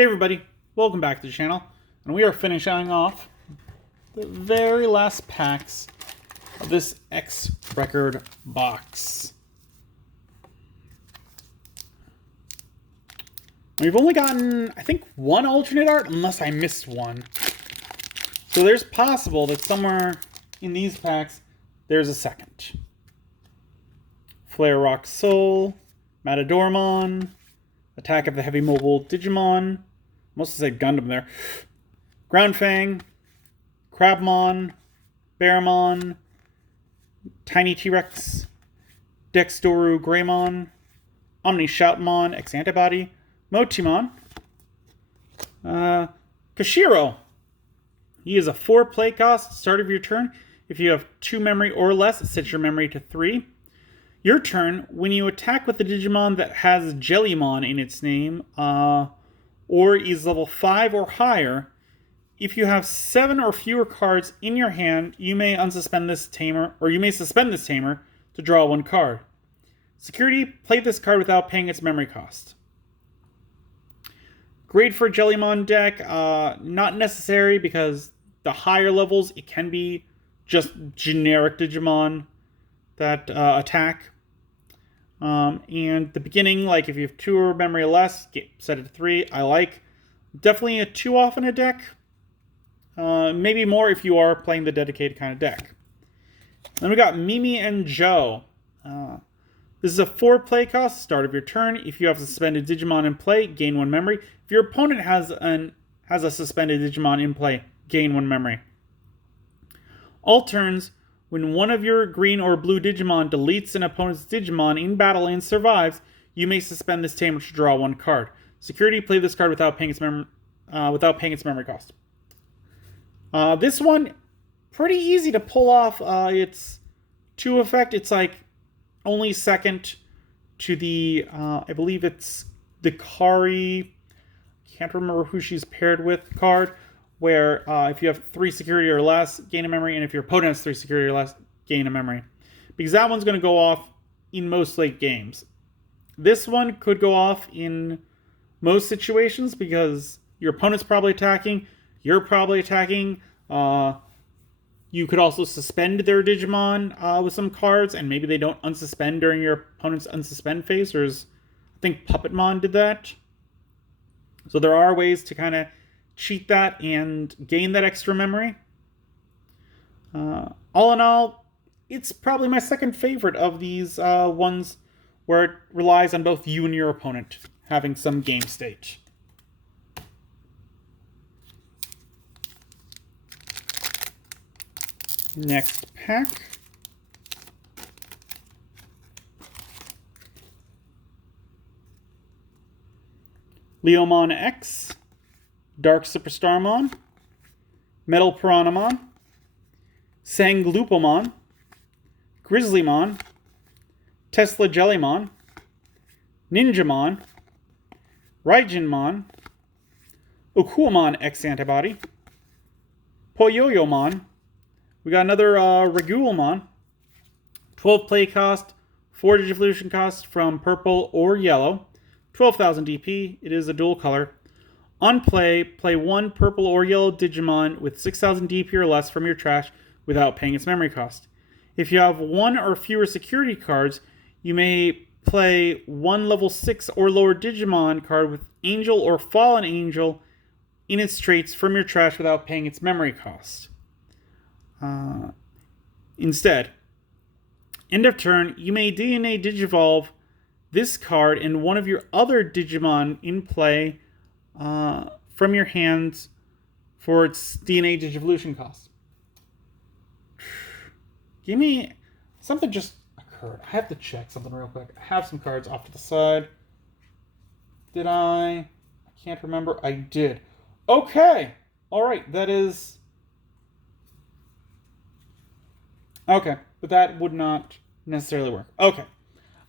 Hey everybody, welcome back to the channel, and we are finishing off the very last packs of this X record box. We've only gotten, I think, one alternate art, unless I missed one. So there's possible that somewhere in these packs, there's a second. Flare Rock Soul, Matadormon, Attack of the Heavy Mobile Digimon, must have said Gundam there, Groundfang, Crabmon, Bearmon, Tiny T-Rex, Dexdoru Greymon, Omni Shoutmon, X-Antibody, Motimon, Kashiro. He is a 4 play cost, start of your turn. If you have 2 memory or less, set your memory to 3. Your turn, when you attack with the Digimon that has Jellymon in its name, or is level 5 or higher, if you have 7 or fewer cards in your hand, you may unsuspend this tamer, or you may suspend this tamer to draw 1 card. Security, play this card without paying its memory cost. Great for Jellymon deck, not necessary because the higher levels, it can be just generic Digimon that attack. And the beginning, like if you have 2 or memory or less, set it to 3. I like. Definitely a 2 off in a deck. Maybe more if you are playing the dedicated kind of deck. Then we got Mimi and Joe. This is a 4 play cost, start of your turn. If you have a suspended Digimon in play, gain 1 memory. If your opponent has a suspended Digimon in play, gain 1 memory. All turns, when one of your green or blue Digimon deletes an opponent's Digimon in battle and survives, you may suspend this tamer to draw 1 card. Security, play this card without paying its memory cost. This one, pretty easy to pull off. It's 2 effect. It's like only second to the, I believe it's the Kari, can't remember who she's paired with card, where if you have 3 security or less, gain a memory, and if your opponent has 3 security or less, gain a memory. Because that one's going to go off in most late games. This one could go off in most situations because your opponent's probably attacking, you're probably attacking. You could also suspend their Digimon with some cards, and maybe they don't unsuspend during your opponent's unsuspend phase. I think Puppetmon did that. So there are ways to kind of cheat that and gain that extra memory. All in all, it's probably my second favorite of these ones where it relies on both you and your opponent having some game state. Next pack. Leomon X, Dark Superstarmon, Metal Piranhamon, Sanglupomon, Grizzlymon, Tesla Jellymon, Ninjamon, Raijinmon, Okuamon X Antibody, Poyoyomon. We got another Regulamon, 12 play cost, 4 Digivolution cost from purple or yellow, 12,000 DP. It is a dual color. On play, play 1 purple or yellow Digimon with 6,000 DP or less from your trash without paying its memory cost. If you have 1 or fewer security cards, you may play 1 level 6 or lower Digimon card with Angel or Fallen Angel in its traits from your trash without paying its memory cost. Instead, end of turn, you may DNA Digivolve this card and one of your other Digimon in play from your hands for its DNA Digivolution cost. Give me something just occurred. I have to check something real quick. I have some cards off to the side. Did I? I can't remember. I did. Okay. All right. That is. Okay, but that would not necessarily work. Okay,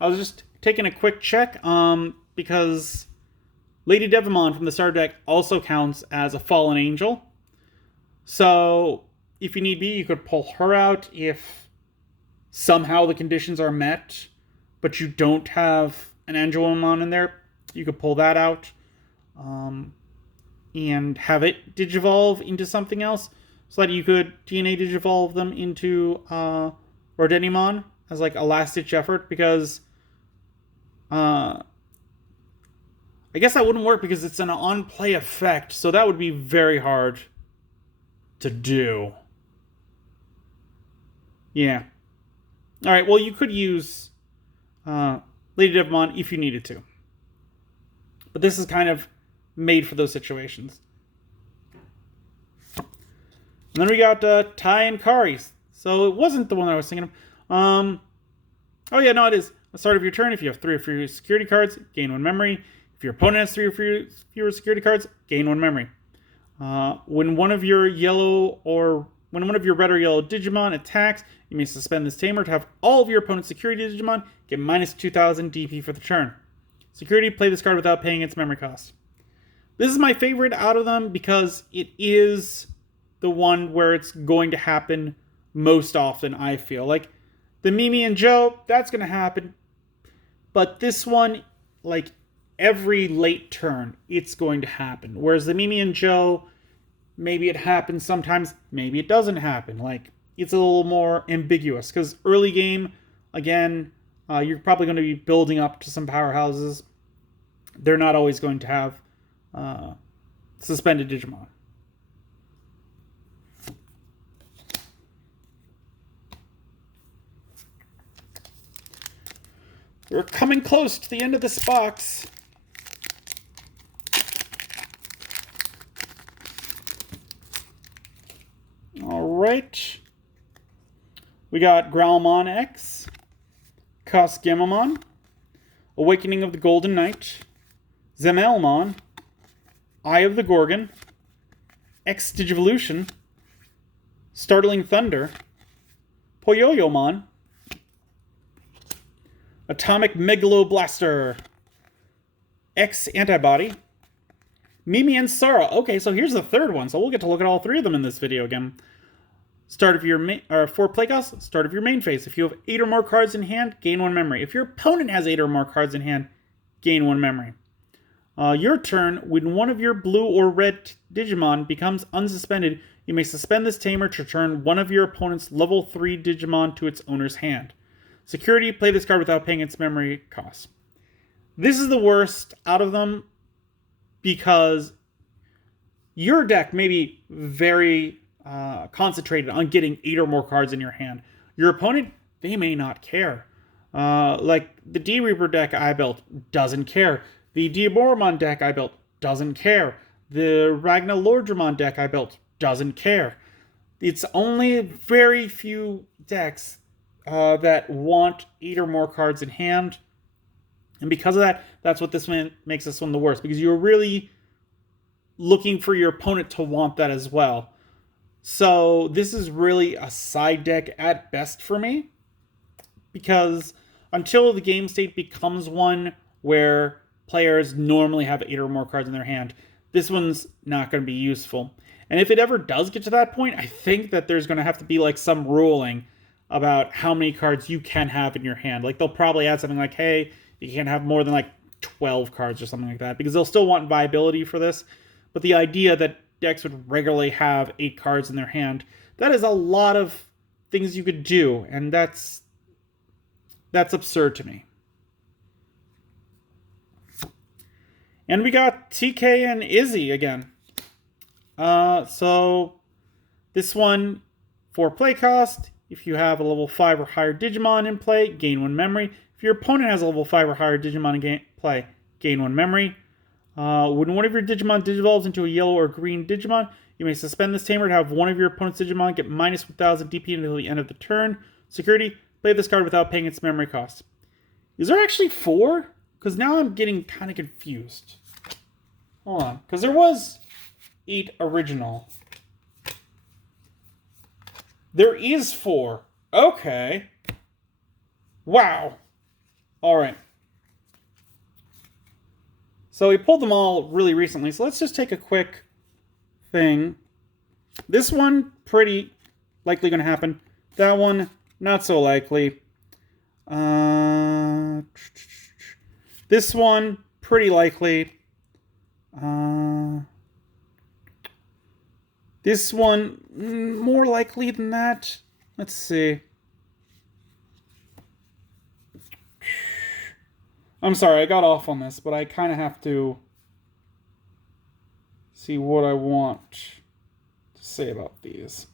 I was just taking a quick check because Lady Devimon from the starter deck also counts as a fallen angel. So if you need be, you could pull her out if somehow the conditions are met, but you don't have an Angelomon in there. You could pull that out. and have it digivolve into something else, so that you could DNA digivolve them into Ordinimon as like a last-ditch effort, because I guess that wouldn't work because it's an on-play effect, so that would be very hard to do. Yeah. Alright, well, you could use Lady Devimon if you needed to. But this is kind of made for those situations. And then we got Tai and Kari. So it wasn't the one I was thinking of. Oh yeah, no, it is. At the start of your turn, if you have 3 or fewer security cards, gain 1 memory. If your opponent has 3 or fewer security cards, gain 1 memory. When one of your red or yellow Digimon attacks, you may suspend this tamer to have all of your opponent's security Digimon get minus 2,000 DP for the turn. Security, play this card without paying its memory cost. This is my favorite out of them because it is the one where it's going to happen most often, I feel. Like, the Mimi and Joe, that's going to happen. But this one, like, every late turn, it's going to happen. Whereas the Mimi and Joe, maybe it happens sometimes, maybe it doesn't happen. Like, it's a little more ambiguous. Because early game, again, you're probably going to be building up to some powerhouses. They're not always going to have suspended Digimon. We're coming close to the end of this box. Alright. We got Growlmon X, Cosgamamon, Awakening of the Golden Knight, Zemelmon, Eye of the Gorgon, X Digivolution, Startling Thunder, Poyoyomon, Atomic Megaloblaster, X Antibody, Mimi and Sara. Okay, so here's the third one, so we'll get to look at all 3 of them in this video again. Start of your for playcost, start of your main phase. If you have 8 or more cards in hand, gain 1 memory. If your opponent has 8 or more cards in hand, gain 1 memory. Your turn, when one of your blue or red Digimon becomes unsuspended, you may suspend this tamer to return one of your opponent's level 3 Digimon to its owner's hand. Security, play this card without paying its memory cost. This is the worst out of them because your deck may be very concentrated on getting 8 or more cards in your hand. Your opponent, they may not care. Like the D-Reaper deck I built doesn't care. The Diaboromon deck I built doesn't care. The Ragna Lordramon deck I built doesn't care. It's only very few decks that want 8 or more cards in hand. And because of that, that's what this one makes this one the worst. Because you're really looking for your opponent to want that as well. So this is really a side deck at best for me. Because until the game state becomes one where players normally have 8 or more cards in their hand, this one's not going to be useful. And if it ever does get to that point, I think that there's going to have to be like some ruling about how many cards you can have in your hand. Like they'll probably add something like, hey, you can't have more than like 12 cards or something like that, because they'll still want viability for this. But the idea that decks would regularly have 8 cards in their hand, that is a lot of things you could do, and that's absurd to me. And we got TK and Izzy again. So this one, for play cost, if you have a level 5 or higher Digimon in play, gain 1 memory. If your opponent has a level 5 or higher Digimon in play, gain 1 memory. When one of your Digimon digivolves into a yellow or green Digimon, you may suspend this tamer to have one of your opponent's Digimon get minus 1,000 DP until the end of the turn. Security, play this card without paying its memory cost. Is there actually 4? Because now I'm getting kind of confused. Hold on. Because there was 8 original. There is 4. Okay. Wow. Alright. So we pulled them all really recently. So let's just take a quick thing. This one, pretty likely going to happen. That one, not so likely. This one, pretty likely. This one, more likely than that. Let's see. I'm sorry, I got off on this, but I kind of have to see what I want to say about these.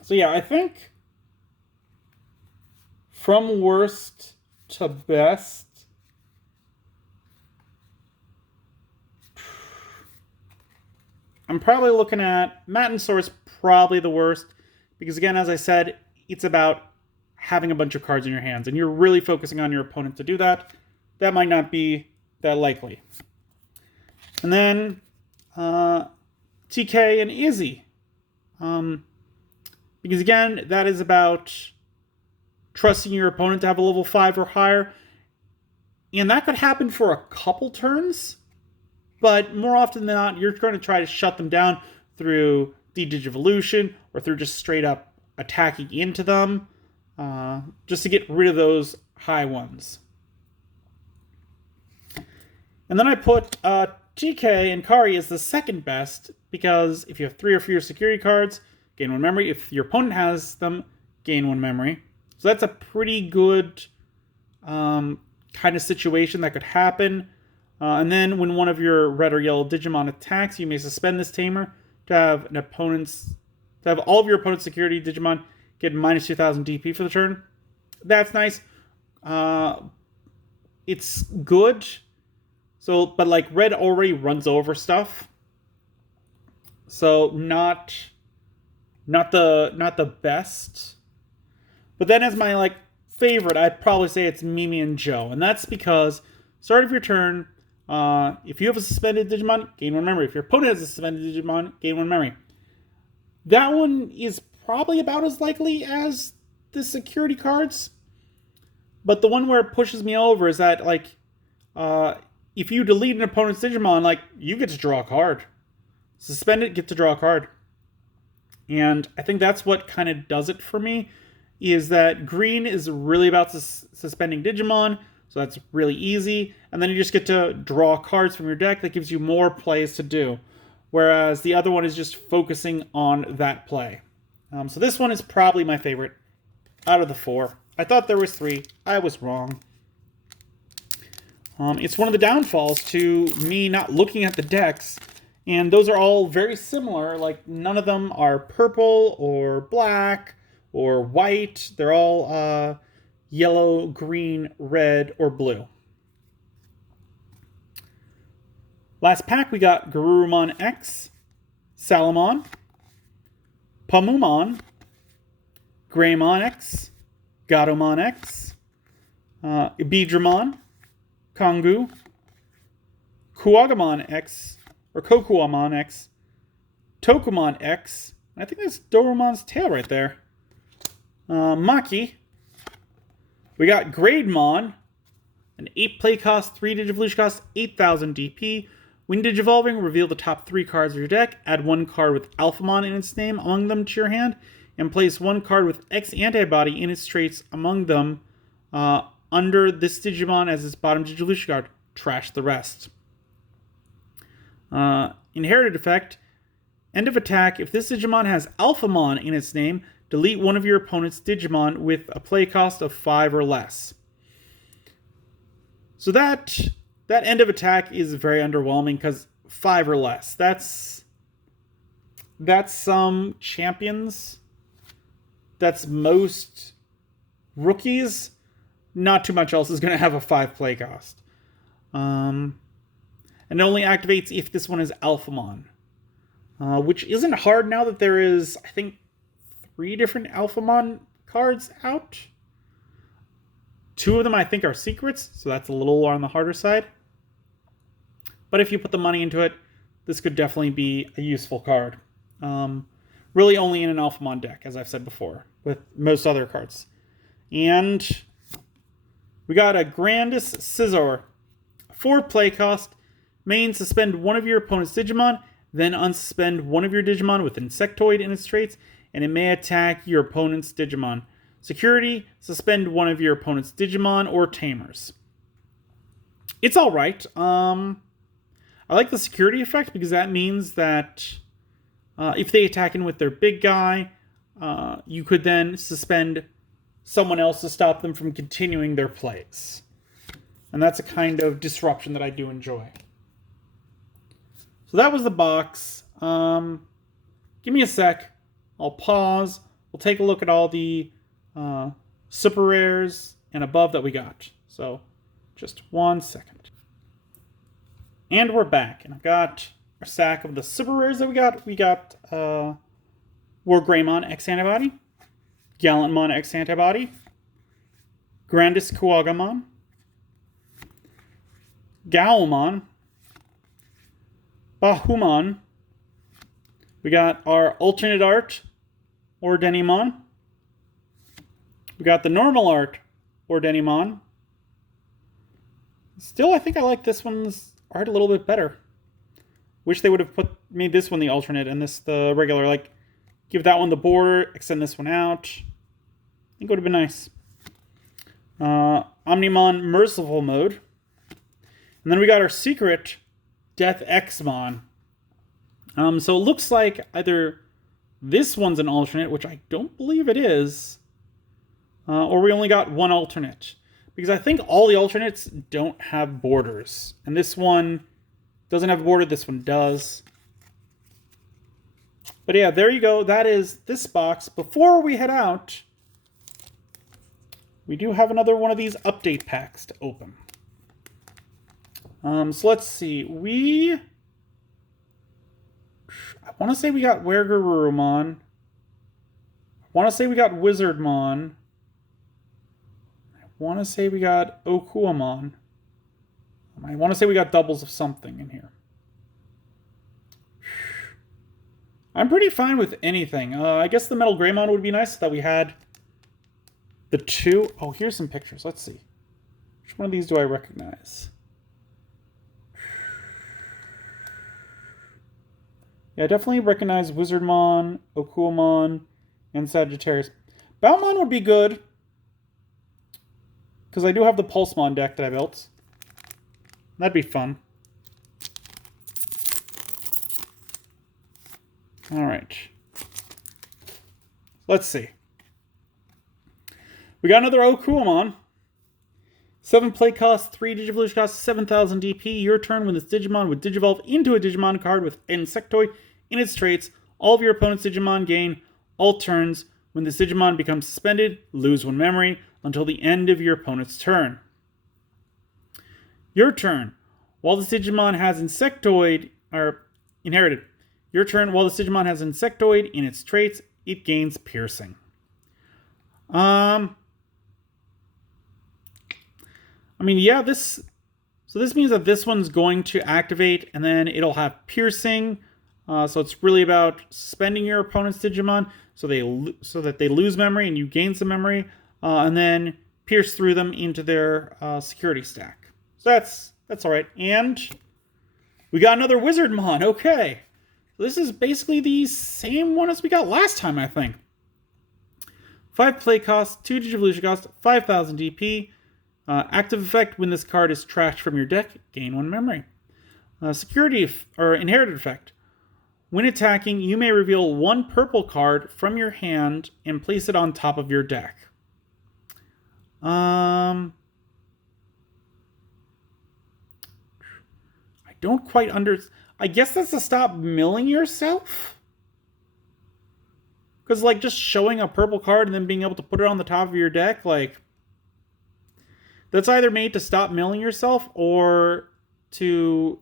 So yeah, I think from worst to best, I'm probably looking at Mattensaur is probably the worst because, again, as I said, it's about having a bunch of cards in your hands, and you're really focusing on your opponent to do that. That might not be that likely. And then TK and Izzy. Because, again, that is about trusting your opponent to have a level 5 or higher. And that could happen for a couple turns. But more often than not, you're going to try to shut them down through Digivolution or through just straight up attacking into them, just to get rid of those high ones. And then I put GK and Kari as the second best because if you have 3 or fewer security cards, gain 1 memory. If your opponent has them, gain 1 memory. So that's a pretty good kind of situation that could happen. And then when one of your red or yellow Digimon attacks, you may suspend this tamer to have all of your opponent's security Digimon get minus 2,000 DP for the turn. That's nice. It's good. So, but like red already runs over stuff. So not the best. But then as my favorite, I'd probably say it's Mimi and Joe, and that's because start of your turn. If you have a suspended Digimon, gain 1 memory. If your opponent has a suspended Digimon, gain 1 memory. That one is probably about as likely as the security cards. But the one where it pushes me over is that, if you delete an opponent's Digimon, you get to draw a card. Suspended, get to draw a card. And I think that's what kind of does it for me, is that green is really about suspending Digimon. So that's really easy. And then you just get to draw cards from your deck that gives you more plays to do. Whereas the other one is just focusing on that play. So this one is probably my favorite out of the 4. I thought there was 3. I was wrong. It's one of the downfalls to me not looking at the decks. And those are all very similar. None of them are purple or black or white. They're all yellow, green, red, or blue. Last pack, we got Garurumon X, Salamon, Pamumon, Greymon X, Gatomon X, Ibidramon, Kongu, Kuwagamon X, or Kokuamon X, Tokumon X, I think that's Doraemon's tail right there, Maki. We got Grademon, an 8 play cost, 3 Digivolution cost, 8,000 DP. When Digivolving, reveal the top 3 cards of your deck, add 1 card with Alphamon in its name among them to your hand, and place 1 card with X antibody in its traits among them under this Digimon as its bottom Digivolution card. Trash the rest. Inherited effect, end of attack. If this Digimon has Alphamon in its name, delete one of your opponent's Digimon with a play cost of 5 or less. So that end of attack is very underwhelming because 5 or less. That's some champions. That's most rookies. Not too much else is going to have a 5 play cost. And it only activates if this one is Alphamon. Which isn't hard now that there is, I think, 3 different Alphamon cards out. 2 of them, I think, are secrets, so that's a little on the harder side. But if you put the money into it, this could definitely be a useful card. Really only in an Alphamon deck, as I've said before, with most other cards. And we got a Grandis Scizor. 4 play cost. Main, suspend one of your opponent's Digimon, then unsuspend one of your Digimon with Insectoid in its traits, and it may attack your opponent's Digimon. Security, suspend one of your opponent's Digimon or Tamers. It's alright. I like the security effect because that means that If they attack in with their big guy, you could then suspend someone else to stop them from continuing their plays. And that's a kind of disruption that I do enjoy. So that was the box. Give me a sec. I'll pause. We'll take a look at all the super rares and above that we got. So just 1 second. And we're back. And I've got our stack of the super rares that we got. We got War Greymon X Antibody, Gallantmon X Antibody, Grandis Kuwagamon, Gowlmon, Bahumon. We got our alternate art, Ordenimon. We got the normal art, Ordenimon. Still, I think I like this one's art a little bit better. Wish they would have made this one the alternate and this the regular. Like, give that one the border, extend this one out. I think it would have been nice. Omnimon Merciful Mode. And then we got our secret Death Xmon. So it looks like either this one's an alternate, which I don't believe it is, or we only got one alternate. Because I think all the alternates don't have borders. And this one doesn't have a border, this one does. But yeah, there you go. That is this box. Before we head out, we do have another one of these update packs to open. So let's see. I want to say we got Wergarurumon. I want to say we got Wizardmon. I want to say we got Okuamon. I want to say we got doubles of something in here. I'm pretty fine with anything. I guess the Metal Greymon would be nice that we had the two. Oh, here's some pictures. Let's see. Which one of these do I recognize? Yeah, I definitely recognize Wizardmon, Okuamon, and Sagittarius. Baumon would be good, because I do have the Pulsemon deck that I built. That'd be fun. Alright. Let's see. We got another Okuamon. 7 play cost, 3 Digivolution cost, 7,000 DP. Your turn when this Digimon would Digivolve into a Digimon card with Insectoid in its traits. All of your opponent's Digimon gain all turns. When this Digimon becomes suspended, lose 1 memory until the end of your opponent's turn. Your turn. While this Digimon has Insectoid, or inherited. Your turn, while this Digimon has Insectoid in its traits, it gains Piercing. I mean, yeah, so this means that this one's going to activate, and then it'll have Piercing. So it's really about suspending your opponent's Digimon so that they lose memory and you gain some memory, and then pierce through them into their security stack. So that's all right. And we got another Wizardmon. Okay, so this is basically the same one as we got last time, I think. 5 play cost, 2 Digivolution cost, 5,000 DP. Active effect: when this card is trashed from your deck, gain 1 memory. Security or inherited effect: when attacking, you may reveal 1 purple card from your hand and place it on top of your deck. I don't quite I guess that's to stop milling yourself? Because, like, just showing a purple card and then being able to put it on the top of your deck, like, that's either made to stop milling yourself or to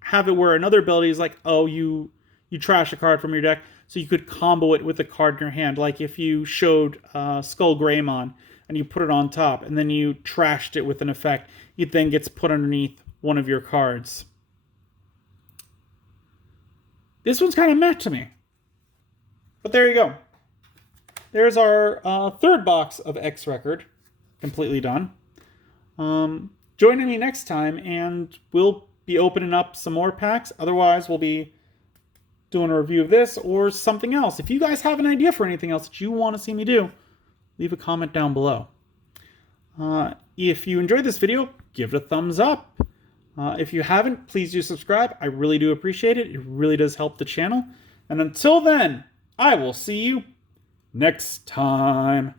have it where another ability is like, oh, you trash a card from your deck, so you could combo it with a card in your hand. Like if you showed Skull Greymon and you put it on top, and then you trashed it with an effect, it then gets put underneath one of your cards. This one's kind of meh to me. But there you go. There's our 3rd box of X Record, completely done. Join me next time, and we'll be opening up some more packs. Otherwise, we'll be doing a review of this or something else. If you guys have an idea for anything else that you want to see me do, leave a comment down below. If you enjoyed this video, give it a thumbs up. If you haven't, please do subscribe. I really do appreciate it. It really does help the channel. And until then, I will see you next time.